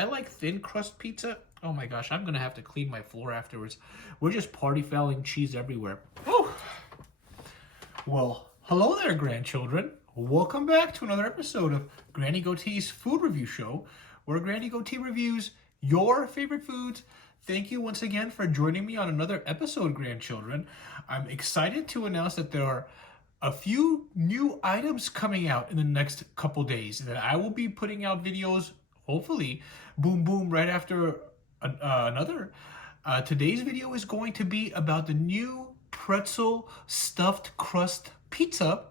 I like thin crust pizza. Oh my gosh, I'm gonna have to clean my floor afterwards. We're just party fouling cheese everywhere. Oh, well, hello there, grandchildren. Welcome back to another episode of Granny Goatee's Food Review Show, where Granny Goatee reviews your favorite foods. Thank you once again for joining me on another episode, grandchildren. I'm excited to announce that there are a few new items coming out in the next couple days, that I will be putting out videos, hopefully, boom, boom, right after another. Today's video is going to be about the new Pretzel Stuffed Crust Pizza.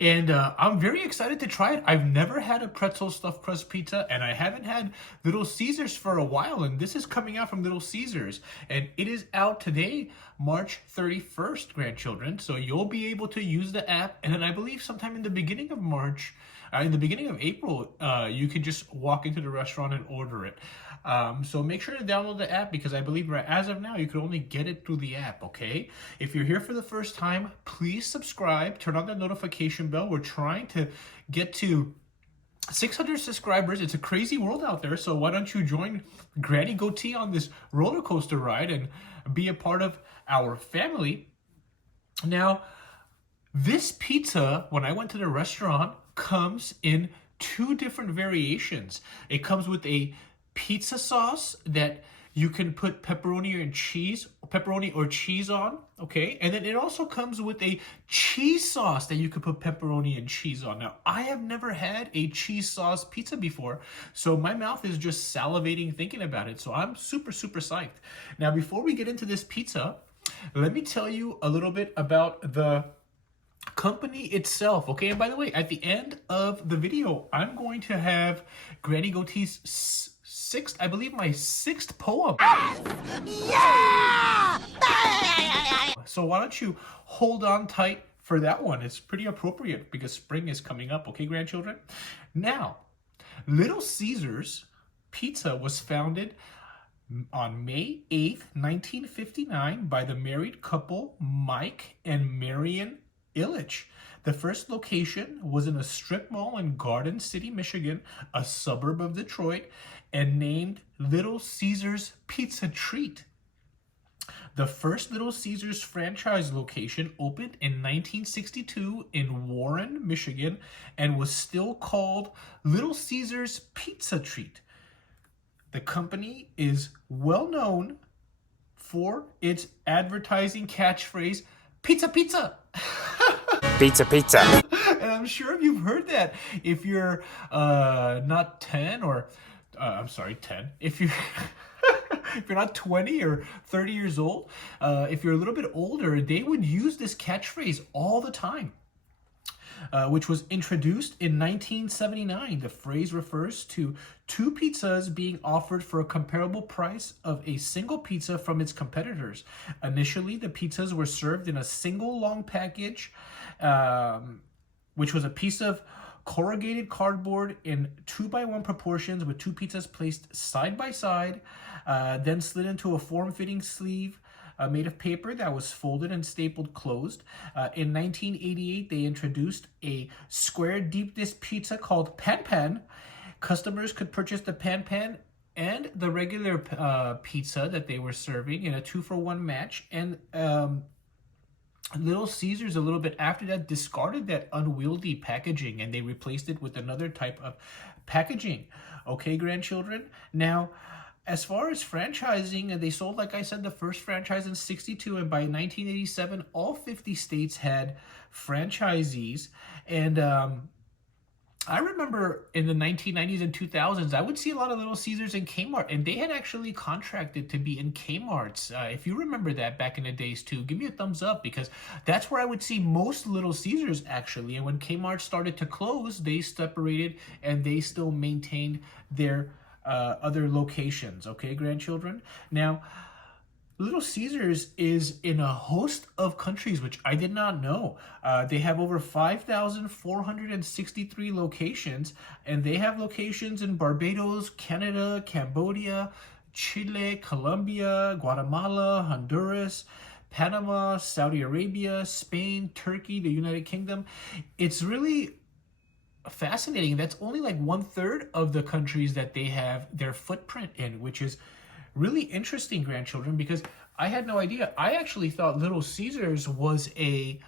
And I'm very excited to try it. I've never had a pretzel stuffed crust pizza, and I haven't had Little Caesars for a while, and this is coming out from Little Caesars. And it is out today, March 31st, grandchildren. So you'll be able to use the app, and then I believe sometime in the beginning of March, in the beginning of April, you can just walk into the restaurant and order it. So make sure to download the app, because I believe as of now you can only get it through the app, okay? If you're here for the first time, please subscribe, turn on the notification bell. We're trying to get to 600 subscribers. It's a crazy world out there, so why don't you join Granny Goatee on this roller coaster ride and be a part of our family. Now, this pizza, when I went to the restaurant, comes in two different variations. It comes with a pizza sauce that you can put pepperoni or cheese on, okay? And then it also comes with a cheese sauce that you could put pepperoni and cheese on. Now, I have never had a cheese sauce pizza before, so my mouth is just salivating thinking about it. So I'm super, super psyched. Now, before we get into this pizza, let me tell you a little bit about the company itself, okay? And by the way, at the end of the video, I'm going to have Granny Goatee's my sixth poem. Yeah! So why don't you hold on tight for that one? It's pretty appropriate because spring is coming up, okay, grandchildren? Now, Little Caesars Pizza was founded on May 8th, 1959 by the married couple Mike and Marion Illich. The first location was in a strip mall in Garden City, Michigan, a suburb of Detroit, and named Little Caesars Pizza Treat. The first Little Caesars franchise location opened in 1962 in Warren, Michigan, and was still called Little Caesars Pizza Treat. The company is well known for its advertising catchphrase, "Pizza, pizza." Pizza, pizza. And I'm sure you've heard that. If you're not 10 or, 10. If you're if you're not 20 or 30 years old, if you're a little bit older, they would use this catchphrase all the time. Which was introduced in 1979. The phrase refers to two pizzas being offered for a comparable price of a single pizza from its competitors. Initially, the pizzas were served in a single long package, which was a piece of corrugated cardboard in 2:1 proportions with two pizzas placed side by side, then slid into a form-fitting sleeve made of paper that was folded and stapled closed. In 1988, they introduced a square deep dish pizza called Pan Pan. Customers could purchase the Pan Pan and the regular pizza that they were serving in a 2-for-1 match. And Little Caesars, a little bit after that, discarded that unwieldy packaging and they replaced it with another type of packaging. Okay, grandchildren? Now, as far as franchising, they sold, like I said, the first franchise in 62, and by 1987, all 50 states had franchisees. And I remember in the 1990s and 2000s, I would see a lot of Little Caesars in Kmart, and they had actually contracted to be in Kmart's. If you remember that back in the days too, give me a thumbs up, because that's where I would see most Little Caesars actually. And when Kmart started to close, they separated and they still maintained their other locations, okay, grandchildren? Now, Little Caesars is in a host of countries, which I did not know. They have over 5,463 locations, and they have locations in Barbados, Canada, Cambodia, Chile, Colombia, Guatemala, Honduras, Panama, Saudi Arabia, Spain, Turkey, the United Kingdom. It's really fascinating. That's only like 1/3 of the countries that they have their footprint in, which is really interesting, grandchildren, because I had no idea. I actually thought Little Caesars was a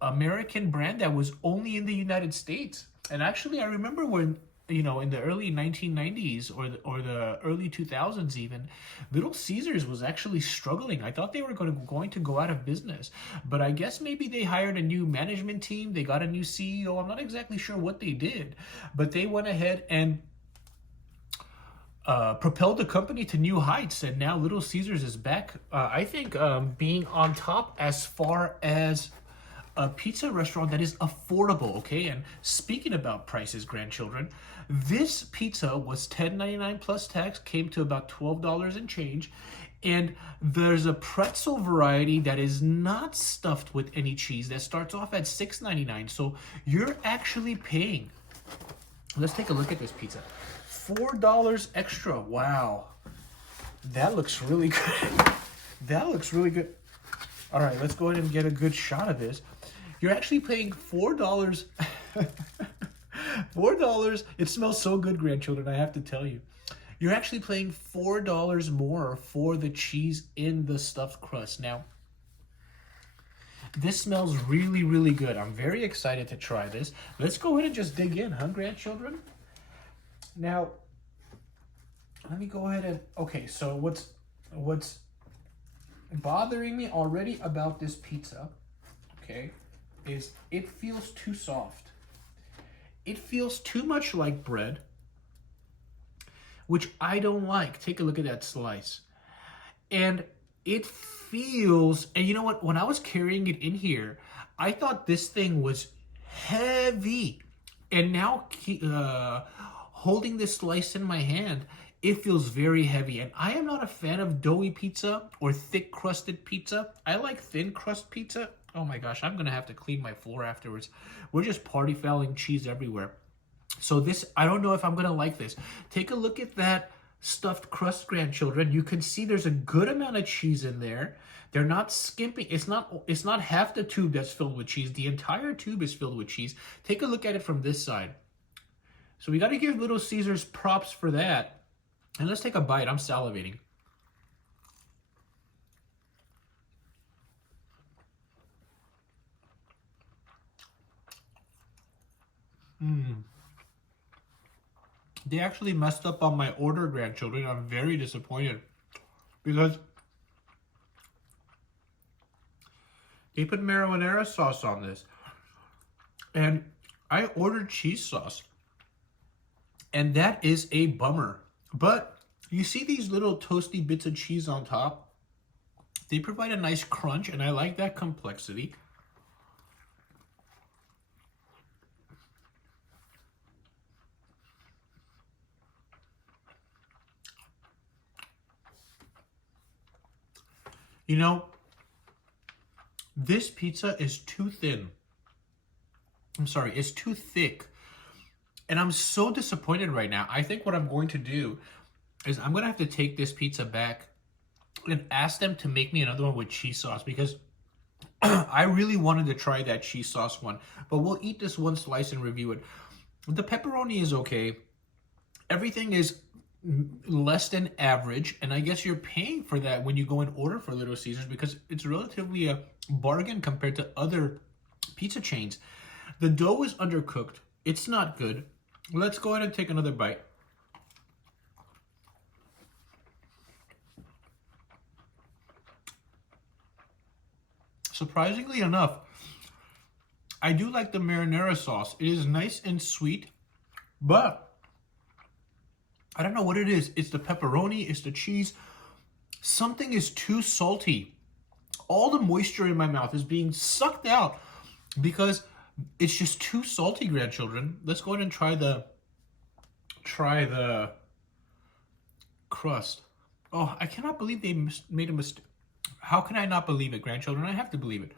American brand that was only in the United States. And actually, I remember when, in the early 1990s or the early 2000s even, Little Caesars was actually struggling. I thought they were going to go out of business. But I guess maybe they hired a new management team. They got a new CEO. I'm not exactly sure what they did. But they went ahead and propelled the company to new heights, and now Little Caesars is back. I think being on top as far as a pizza restaurant that is affordable. Okay, and speaking about prices, grandchildren, this pizza was $10.99 plus tax, came to about $12 and change. And there's a pretzel variety that is not stuffed with any cheese that starts off at $6.99. So you're actually paying. Let's take a look at this pizza. $4 extra. Wow. That looks really good. That looks really good. All right, let's go ahead and get a good shot of this. You're actually paying $4. $4. It smells so good, grandchildren, I have to tell you. You're actually paying $4 more for the cheese in the stuffed crust. Now, this smells really, really good. I'm very excited to try this. Let's go ahead and just dig in, huh, grandchildren? Now, let me go ahead and, okay, so what's bothering me already about this pizza, okay, is it feels too soft. It feels too much like bread, which I don't like. Take a look at that slice. And it feels, and you know what, when I was carrying it in here, I thought this thing was heavy. And now, holding this slice in my hand, it feels very heavy. And I am not a fan of doughy pizza or thick crusted pizza. I like thin crust pizza. Oh my gosh, I'm gonna have to clean my floor afterwards. We're just party fouling cheese everywhere. So this, I don't know if I'm gonna like this. Take a look at that stuffed crust, grandchildren. You can see there's a good amount of cheese in there. They're not skimping. It's not half the tube that's filled with cheese. The entire tube is filled with cheese. Take a look at it from this side. So we got to give Little Caesars props for that. And let's take a bite. I'm salivating. They actually messed up on my order, grandchildren. I'm very disappointed because they put marinara sauce on this. And I ordered cheese sauce. And that is a bummer. But you see these little toasty bits of cheese on top? They provide a nice crunch, and I like that complexity. You know, this pizza is too thin. I'm sorry, it's too thick. And I'm so disappointed right now. I think what I'm going to do is I'm going to have to take this pizza back and ask them to make me another one with cheese sauce, because I really wanted to try that cheese sauce one. But we'll eat this one slice and review it. The pepperoni is okay. Everything is less than average, and I guess you're paying for that when you go and order for Little Caesars, because it's relatively a bargain compared to other pizza chains. The dough is undercooked. It's not good. Let's go ahead and take another bite. Surprisingly enough, I do like the marinara sauce. It is nice and sweet, but I don't know what it is. It's the pepperoni, it's the cheese. Something is too salty. All the moisture in my mouth is being sucked out because it's just too salty, grandchildren. Let's go ahead and try the crust. Oh, I cannot believe they made a mistake. How can I not believe it, grandchildren? I have to believe it.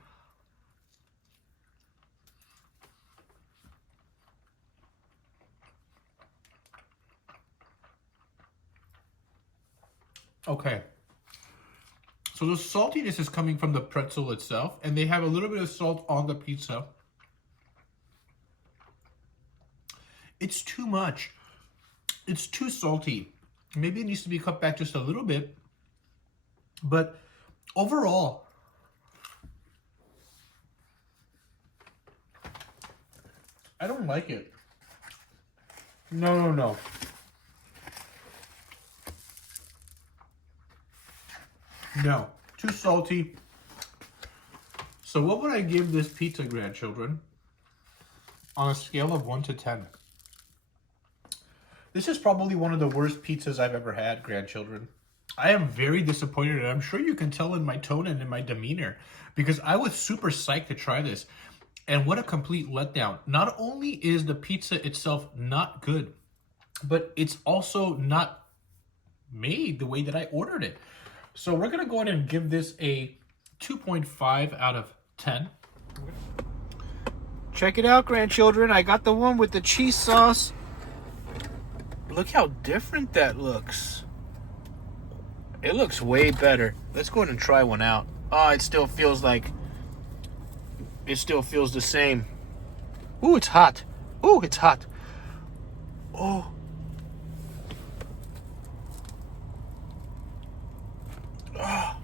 Okay. So the saltiness is coming from the pretzel itself, and they have a little bit of salt on the pizza. It's too much. It's too salty. Maybe it needs to be cut back just a little bit. But overall, I don't like it. No. No, too salty. So what would I give this pizza, grandchildren? On a scale of 1 to 10. This is probably one of the worst pizzas I've ever had, grandchildren. I am very disappointed, and I'm sure you can tell in my tone and in my demeanor, because I was super psyched to try this. And what a complete letdown. Not only is the pizza itself not good, but it's also not made the way that I ordered it. So we're going to go ahead and give this a 2.5 out of 10. Check it out, grandchildren. I got the one with the cheese sauce. Look how different that looks. It looks way better. Let's go ahead and try one out. Oh, it still feels the same. Ooh, it's hot. Ooh, it's hot. Oh. Oh.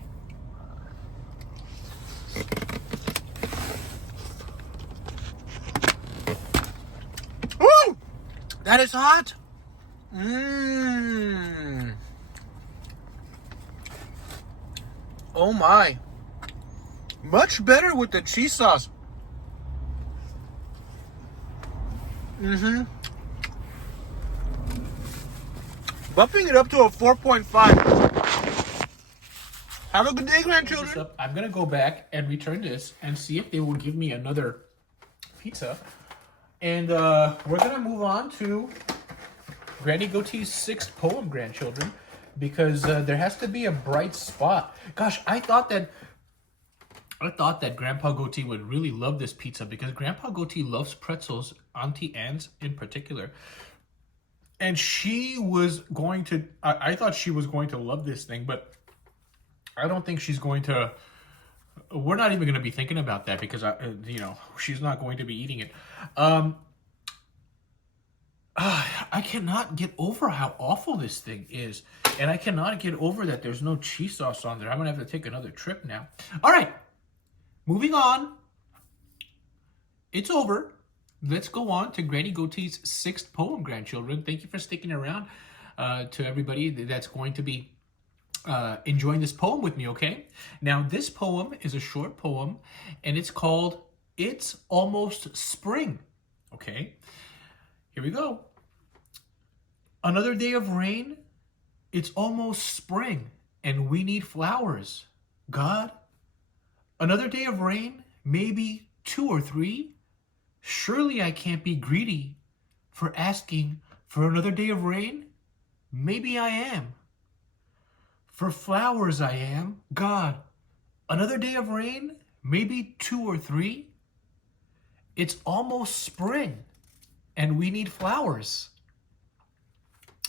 Ooh, that is hot. Mmm. Oh my. Much better with the cheese sauce. Bumping it up to a 4.5. Have a good day, grandchildren. I'm going to go back and return this and see if they will give me another pizza. And we're going to move on to Granny Goatee's 6th poem, grandchildren, because there has to be a bright spot. Gosh, I thought that Grandpa Goatee would really love this pizza, because Grandpa Goatee loves pretzels, Auntie Anne's in particular. And she was going to, I thought she was going to love this thing, but I don't think she's going to. We're not even going to be thinking about that, because, she's not going to be eating it. I cannot get over how awful this thing is. And I cannot get over that there's no cheese sauce on there. I'm going to have to take another trip now. All right. Moving on. It's over. Let's go on to Granny Goatee's 6th poem, grandchildren. Thank you for sticking around, to everybody that's going to be enjoying this poem with me, okay? Now, this poem is a short poem, and it's called It's Almost Spring, okay? Here we go. Another day of rain. It's almost spring, and we need flowers. God, another day of rain, maybe 2 or 3. Surely I can't be greedy for asking for another day of rain. Maybe I am. For flowers I am. God, another day of rain, maybe 2 or 3. It's almost spring, and we need flowers.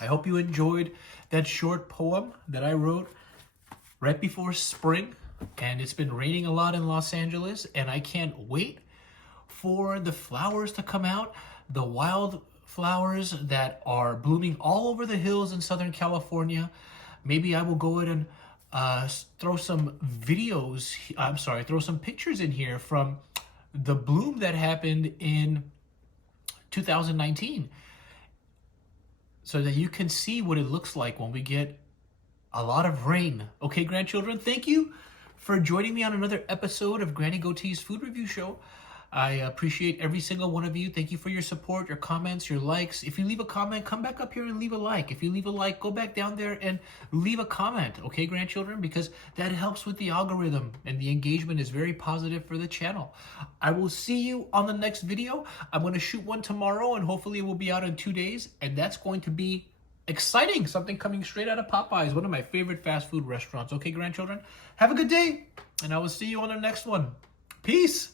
I hope you enjoyed that short poem that I wrote right before spring. And it's been raining a lot in Los Angeles, and I can't wait for the flowers to come out. The wild flowers that are blooming all over the hills in Southern California. Maybe I will go ahead and throw some pictures in here from the bloom that happened in 2019, so that you can see what it looks like when we get a lot of rain. Okay, grandchildren, thank you for joining me on another episode of Granny Goatee's Food Review Show. I appreciate every single one of you. Thank you for your support, your comments, your likes. If you leave a comment, come back up here and leave a like. If you leave a like, go back down there and leave a comment, okay, grandchildren? Because that helps with the algorithm, and the engagement is very positive for the channel. I will see you on the next video. I'm going to shoot one tomorrow, and hopefully it will be out in 2 days, and that's going to be exciting. Something coming straight out of Popeyes, one of my favorite fast food restaurants. Okay, grandchildren? Have a good day, and I will see you on the next one. Peace.